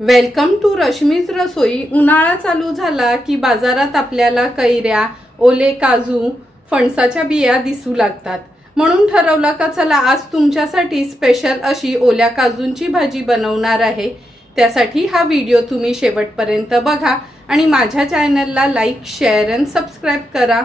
Welcome to Rashmi's रसोई। उन्हाळा चालू झाला की बाजारात आपल्याला कैऱ्या, ओले काजू, फणसाच्या बिया दिसू लागतात। म्हणून ठरवलं का चला आज तुमच्यासाठी स्पेशल अशी ओल्या काजूंची भाजी बनवणार आहे। त्यासाठी हा व्हिडिओ तुम्ही शेवटपर्यंत बघा आणि माझ्या चॅनलला लाईक, शेअर आणि सबस्क्राइब करा।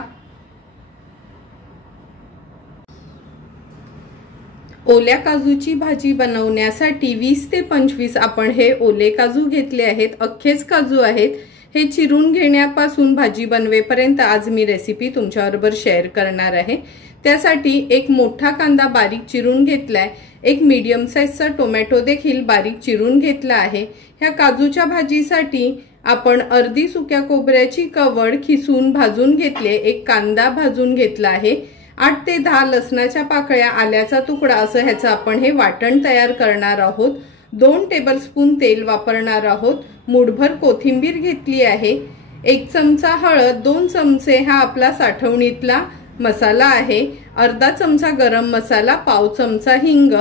ओल्या काजूची भाजी बनवण्यासाठी 20 ते 25 आपण हे ओले काजू घेतले आहेत। अख्खेच काजू आहेत। हे चिरून घेण्यापासून भाजी बनवेपर्यंत आज मी रेसिपी तुमच्याबरोबर शेअर करणार आहे। त्यासाठी एक मोठा कांदा बारीक चिरून घेतलाय। एक मीडियम साइजचा टोमॅटो देखील बारीक चिरून घेतला आहे। ह्या काजूच्या भाजीसाठी आपण अर्धी सुक्या खोबऱ्याची कवड खिसून भाजून घेतले। एक कांदा भाजून घेतला आहे। 8 ते 10 लसणाच्या पाकळ्या, आल्याचा तुकडा असं ह्याचं आपण हे वाटण तयार करणार आहोत। 2 टेबलस्पून तेल वापरणार आहोत। मूठभर कोथिंबीर घेतली आहे। 1 चमचा हळद, 2 चमचे हा आपला साठवणीतला मसाला आहे। अर्धा चमचा गरम मसाला, पाव चमचा हिंग,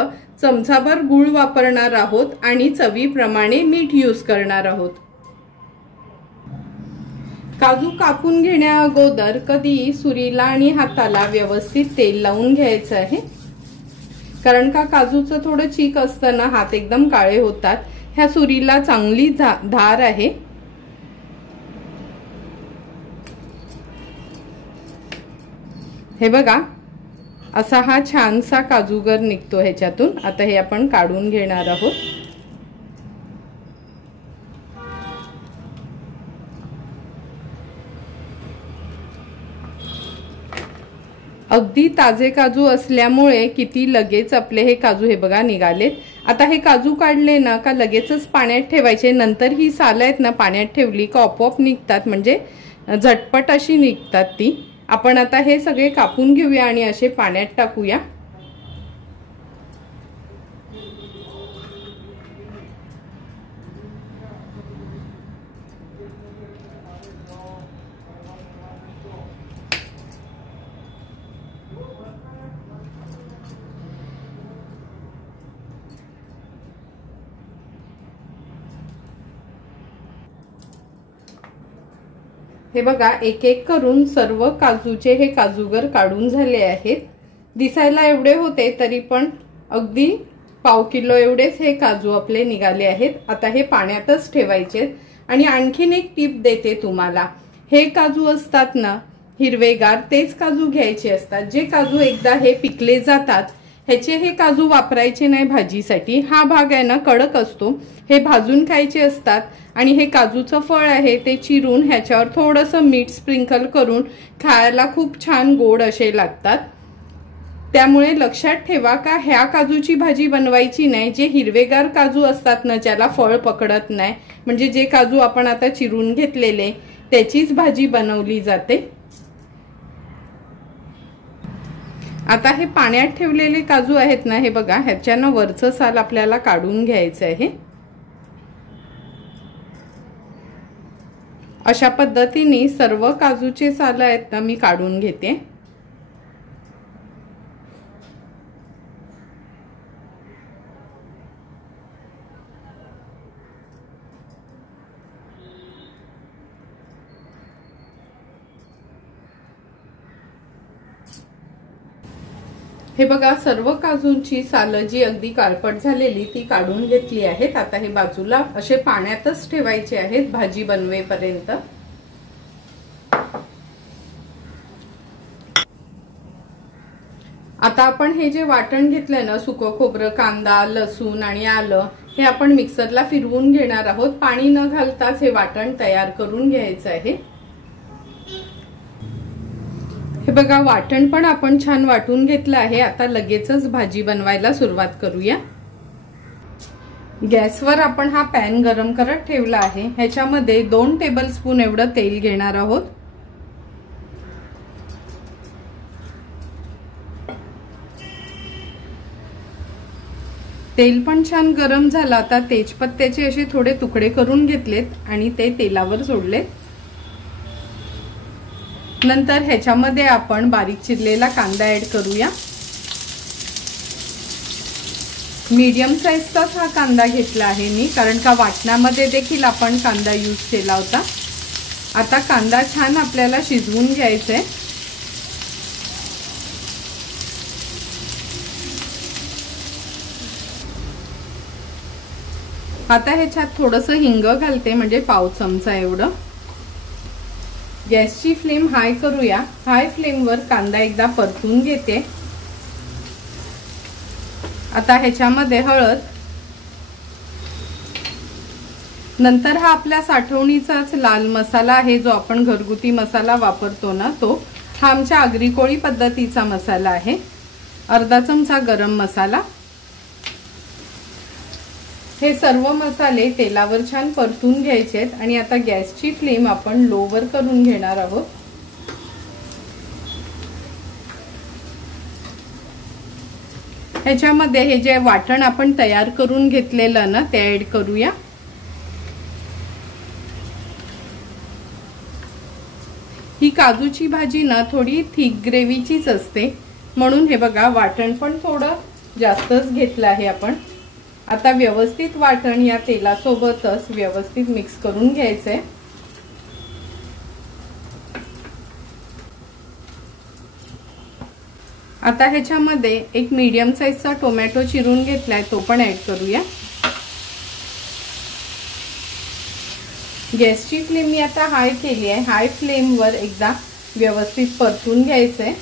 चमचाभर गूळ वापरणार आहोत आणि चवीप्रमाणे मीठ यूज करणार आहोत। काजू कापून घेण्या अगोदर कधी सुरीला आणि हाताला व्यवस्थित तेल लावून घ्यायचं आहे, कारण का काजूचं थोडं चीक असतं ना, हात एकदम काळे होतात। ह्या सुरीला चांगली धार आहे। हे बघा, असा हा छानसा काजूगर निघतो ह्याच्यातून। आता हे आपण काढून घेणार आहोत। अगदी ताजे काजू असल्यामुळे किती लगेच आपले हे काजू हे बघा निघालेत। आता हे काजू काढले ना का लगेचच पाण्यात ठेवायचे। नंतर ही साल आहेत ना पाण्यात ठेवली का आपोआप निघतात, म्हणजे झटपट अशी निघतात ती। आपण आता हे सगळे कापून घेऊया आणि असे पाण्यात टाकूया। हे बघा, एक एक करून सर्व काजूचे हे काजूगर काढून झाले आहेत। दिसायला एवढे होते तरी पण अगदी पाव किलो एवढेच हे काजू आपले निघाले आहेत। आता हे पाण्यातच ठेवायचे। आणि आणखीन एक टिप देते तुम्हाला, हे काजू असतात ना हिरवेगार, तेच काजू घ्यायचे असतात। जे काजू एकदा हे पिकले जातात ह्याचे हे काजू वापरायचे नाही भाजीसाठी। हा भाग आहे ना कडक असतो, हे भाजून खायचे असतात। आणि हे काजूचं फळ आहे ते चिरून ह्याच्यावर थोडंसं मीठ स्प्रिंकल करून खायला खूप छान गोड असे लागतात। त्यामुळे लक्षात ठेवा का ह्या काजूची भाजी बनवायची नाही। जे हिरवेगार काजू असतात ना, ज्याला फळ पकडत नाही, म्हणजे जे काजू आपण आता चिरून घेतलेले त्याचीच भाजी बनवली जाते। आता हे पाण्यात ठेवलेले काजू आहेत ना, हे बघा, ह्याच्यानं वरचं साल आपल्याला काढून घ्यायचं आहे। अशा पद्धतीने सर्व काजूचे साल आहेत ना मी काढून घेते। हे बघा, सर्व काजूंची सालं जी अगदी काळपट झालेली ती काढून घेतली आहेत। आता हे बाजूला असे पाण्यातच ठेवायचे आहेत भाजी बनवेपर्यंत। आता आपण हे जे वाटण घेतलंय ना, सुकं खोबरं, कांदा, लसूण आणि आलं, हे आपण मिक्सरला फिरवून घेणार आहोत। पाणी न घालताच हे वाटण तयार करून घ्यायचं आहे। हे बघा, वाटण पण आपण छान वाटून घेतलं आहे। आता लगेचच भाजी बनवायला सुरुवात करूया। गॅसवर आपण हा पॅन गरम करत ठेवला आहे। ह्याच्यामध्ये 2 टेबलस्पून एवढं तेल घेणार आहोत। तेल पण छान गरम झालं। आता तेजपत्त्याचे असे थोडे तुकडे करून घेतलेत आणि ते तेलावर सोडलेत। नंतर ह्याच्यामध्ये आपण बारीक चिरलेला कांदा ऍड करूया। मीडियम साईजचाच हा कांदा घेतला आहे मी, कारण का वाटणामध्ये देखील आपण कांदा यूज केला होता। आता कांदा छान आपल्याला शिजवून घ्यायचा आहे। आता ह्याच्यात थोडंसं हिंग घालते, म्हणजे पाव चमचा एवढं। गॅसची फ्लेम हाय करूया। हाय फ्लेमवर कांदा एकदा परतून घेते। आता ह्याच्यामध्ये हळद, नंतर हा आपल्या साठवणीचाच लाल मसाला आहे, जो आपण घरगुती मसाला वापरतो ना तो। हा आमच्या आगरी कोळी पद्धतीचा मसाला आहे। अर्धा चमचा गरम मसाला। हे सर्व मसाले तेलावर छान परतून घ्यायचे आहेत आणि आता गॅसची फ्लेम आपण लोवर करून घेणार आहोत। ह्याच्यामध्ये हे जे वाटण आपण तयार करून घेतलेलं ना ते ऍड करूया। ही काजूची भाजी ना थोडी थिक ग्रेव्हीचीच असते, म्हणून हे बघा वाटण पण थोडं जास्तच घेतलं आहे आपण। आता व्यवस्थित वाटण या तेलासोबतच व्यवस्थित मिक्स करून घ्यायचंय। आता ह्याच्यामध्ये एक मीडियम साईजचा टोमॅटो चिरून घेतलाय, तो पण ऍड करूया। गॅसची फ्लेम मी आता हाय केली आहे। हाय फ्लेमवर एकदा व्यवस्थित परतून घ्यायचंय।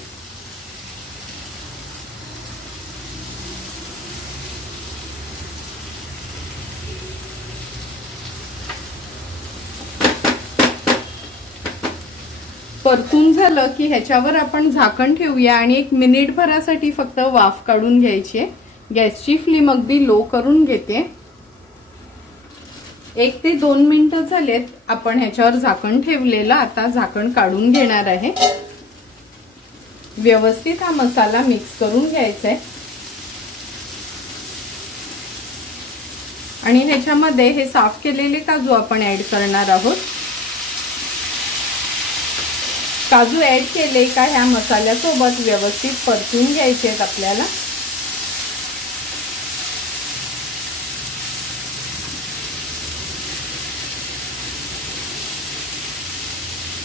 परतून झालं की ह्याच्यावर आपण झाकण ठेवूया आणि 1 मिनिटभरासाठी फक्त वाफ काढून घ्यायची आहे। गॅसची फ्लेम अगदी लो करून घेते। 1 ते 2 मिनिटं झालेत आपण ह्याच्यावर झाकण ठेवलेलं। आता झाकण काढून घेणार आहे। व्यवस्थित हा मसाला मिक्स करून घ्यायचा आहे आणि ह्याच्यामध्ये हे साफ केलेले काजू आपण ऍड करणार आहोत। काजू ऍड केले का ह्या मसाल्यासोबत व्यवस्थित परतून घ्यायचे आहेत आपल्याला।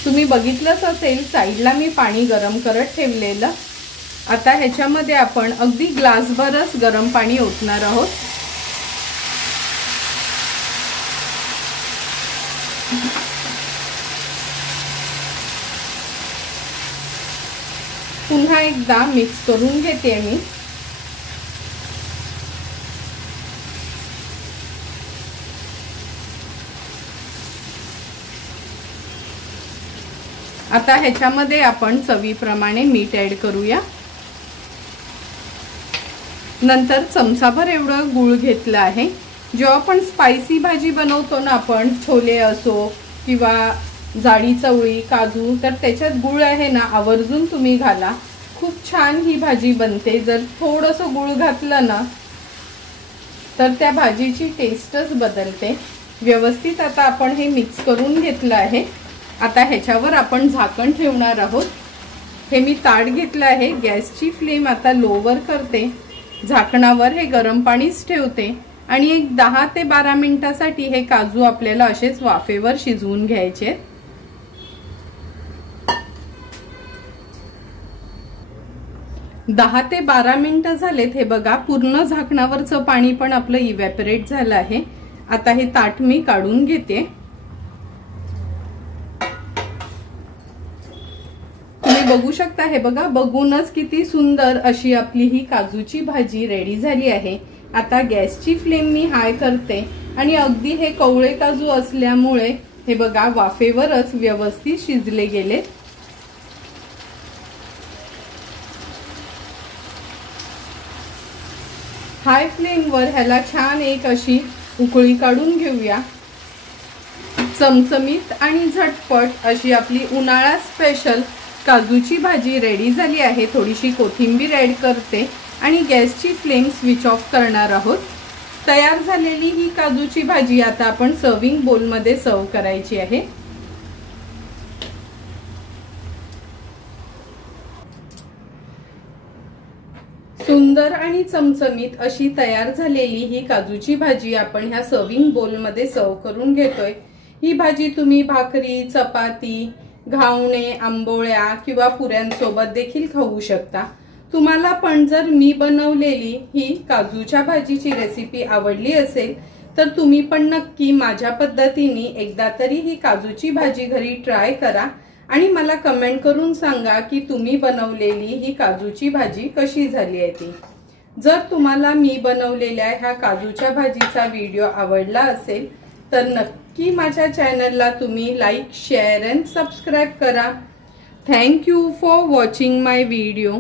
तुम्ही बघितलंच असेल साईडला मी पाणी गरम करत ठेवलेलं। आता ह्याच्यामध्ये आपण अगदी ग्लासभरच गरम पाणी ओतणार आहोत। पुन्हा एकदा मिक्स करून घेते मी। आता ह्याच्यामध्ये आपण चवीप्रमाणे मीठ ऍड करूया। नंतर चमचाभर एवढं गूळ घेतलं आहे। जेव्हा आपण स्पायसी भाजी बनवतो ना आपण, छोले असो किंवा जाडी चवळी, काजू, तर त्याच्यात गूळ आहे ना आवर्जून तुम्ही घाला। खूप छान ही भाजी बनते। जर थोडंसं गूळ घातलं ना तर त्या भाजीची टेस्टच बदलते। व्यवस्थित आता आपण हे मिक्स करून घेतलं आहे। आता ह्याच्यावर आपण झाकण ठेवणार आहोत। हे मी ताट घेतलं आहे। गॅसची फ्लेम आता लोवर करते। झाकणावर हे गरम पाणीच ठेवते आणि एक 10 ते 12 मिनिटांसाठी हे काजू आपल्याला असेच वाफेवर शिजवून घ्यायचे। 10 ते 12 मिनिटं झालेत। हे बघा पूर्ण झाकणावरचं पाणी पण आपलं इव्हॅपोरेट झालं आहे। आता हे ताट मी काढून घेते। तुम्ही बघू शकता, हे बघा बघूनच किती सुंदर अशी आपली ही काजूची भाजी रेडी झाली आहे। आता गॅसची फ्लेम मी हाय करते आणि अगदी हे कवळे काजू असल्यामुळे हे बघा वाफेवरच व्यवस्थित शिजले गेले। हाय फ्लेमवर ह्याला छान एक अशी उकळी काढून घेऊया। चमचमीत आणि झटपट अशी आपली उन्हाळा स्पेशल काजूची भाजी रेडी झाली आहे। थोडीशी कोथिंबीर ऍड करते आणि गॅसची फ्लेम स्विच ऑफ करणार आहोत। तयार झालेली ही काजूची भाजी आता आपण सर्विंग बोल मध्ये सर्व करायची आहे। सुंदर आणि चमचमीत अशी तयार झालेली ही काजूची भाजी आपण ह्या सर्विंग बोल मध्ये सर्व करून घेतोय। ही भाजी तुम्ही भाकरी, चपाती, घावणे, आंबोळ्या किंवा पुऱ्यांसोबत देखील खाऊ शकता। तुम्हाला पण जर मी बनवलेली ही काजूच्या भाजीची रेसिपी आवडली असेल तर तुम्ही पण नक्की माझ्या पद्धतीने एकदा तरी ही काजूची भाजी घरी ट्राय करा आणि मला कमेंट करून सांगा की तुम्ही बनवलेली ही काजूची भाजी कशी झाली आहे ती। जर तुम्हाला मी बनवलेल्या ह्या काजूच्या भाजीचा व्हिडिओ आवडला असेल तर नक्की माझ्या चॅनलला तुम्ही लाईक, शेअर अँड सबस्क्राइब करा। Thank you for watching my video.